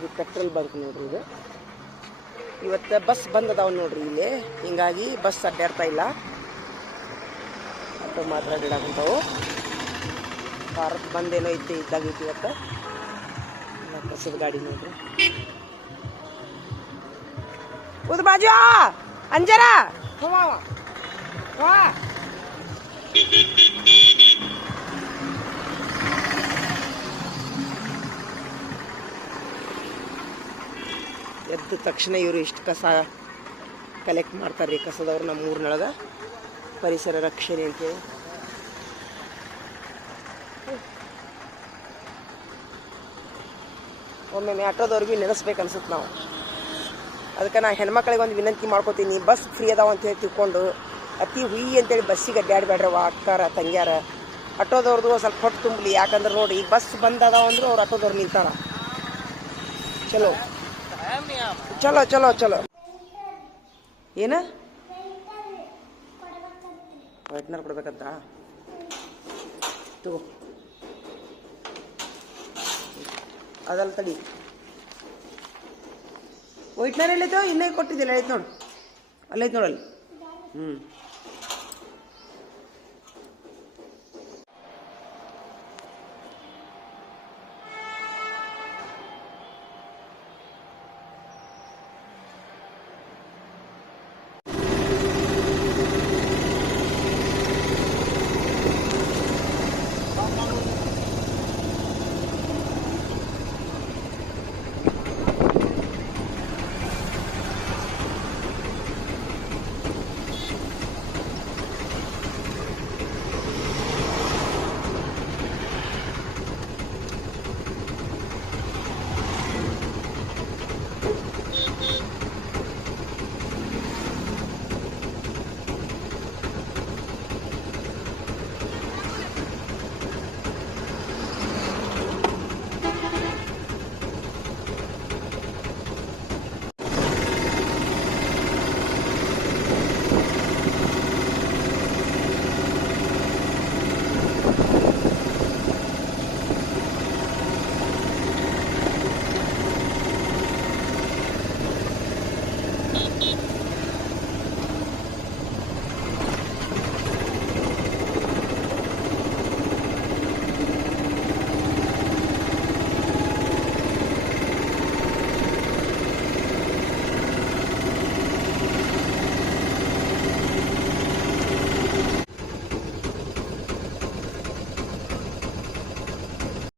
ಇದು petrol bunk ನೋಡ್ರಿ. ಇದು ಇವತ್ತು ಬಸ್ ಬಂದ್ ಅದಾವ ನೋಡ್ರಿ ಇಲ್ಲಿ, ಹಿಂಗಾಗಿ ಬಸ್ ಅಡ್ಡಾಡ್ತಾ ಇಲ್ಲ. ಆಟೋ ಮಾತ್ರ ಅಡ್ಡಾಡಕಂತಾವು. ಭಾರತ್ ಬಂದ್ ಏನೋ ಐತಿ ಇದ್ದಾಗೈತಿ ಇವತ್ತು. ಬಸ್ಸದ ಗಾಡಿ ನೋಡ್ರಿ. ಉದ್ ಬಾಜು ಅಂಜರ ಎದ್ದ ತಕ್ಷಣ ಇವರು ಇಷ್ಟು ಕಸ ಕಲೆಕ್ಟ್ ಮಾಡ್ತಾರೆ ರೀ. ಕಸದವ್ರು ನಮ್ಮ ಊರಿನೊಳಗೆ ಪರಿಸರ ರಕ್ಷಣೆ ಅಂತೇಳಿ. ಒಮ್ಮೊಮ್ಮೆ ಆಟೋದವ್ರಿಗೆ ನೆನೆಸ್ಬೇಕು ಅನ್ಸುತ್ತೆ ನಾವು. ಅದಕ್ಕೆ ನಾ ಹೆಣ್ಮಕ್ಳಿಗೆ ಒಂದು ವಿನಂತಿ ಮಾಡ್ಕೋತೀನಿ, ಬಸ್ ಫ್ರೀ ಅದಾವ ಅಂತೇಳಿ ತಿಳ್ಕೊಂಡು ಅತಿ ಹುಯಿ ಅಂತೇಳಿ ಬಸ್ಸಿಗೆ ಅಡ್ಡಾಡ್ಬೇಡ್ರವ ಅಕ್ಕಾರ ತಂಗ್ಯಾರ. ಆಟೋದವ್ರದ್ದು ಸ್ವಲ್ಪ ಹೊಟ್ಟು ತುಂಬಲಿ. ಯಾಕಂದ್ರೆ ನೋಡಿ, ಈಗ ಬಸ್ ಬಂದ್ ಅದಾವ ಅಂದ್ರೆ ಅವ್ರು ಆಟೋದವ್ರು ನಿಂತಾರ. ಚಲೋ ಚಲೋ ಚಲೋ ಚಲೋ. ಏನ ವೈಟ್ನರ್ ಕೊಡ್ಬೇಕಂತ ತಗೋ. ಅದಲ್ಲ ತಡಿ, ವೈಟ್ನರ್ ಎಲ್ಲೈತೋ ಇನ್ನೇ ಕೊಟ್ಟಿದ್ದಿಲ್ಲ. ಐತೆ ನೋಡು, ಅಲ್ಲೈತೆ ನೋಡಲ್ಲಿ.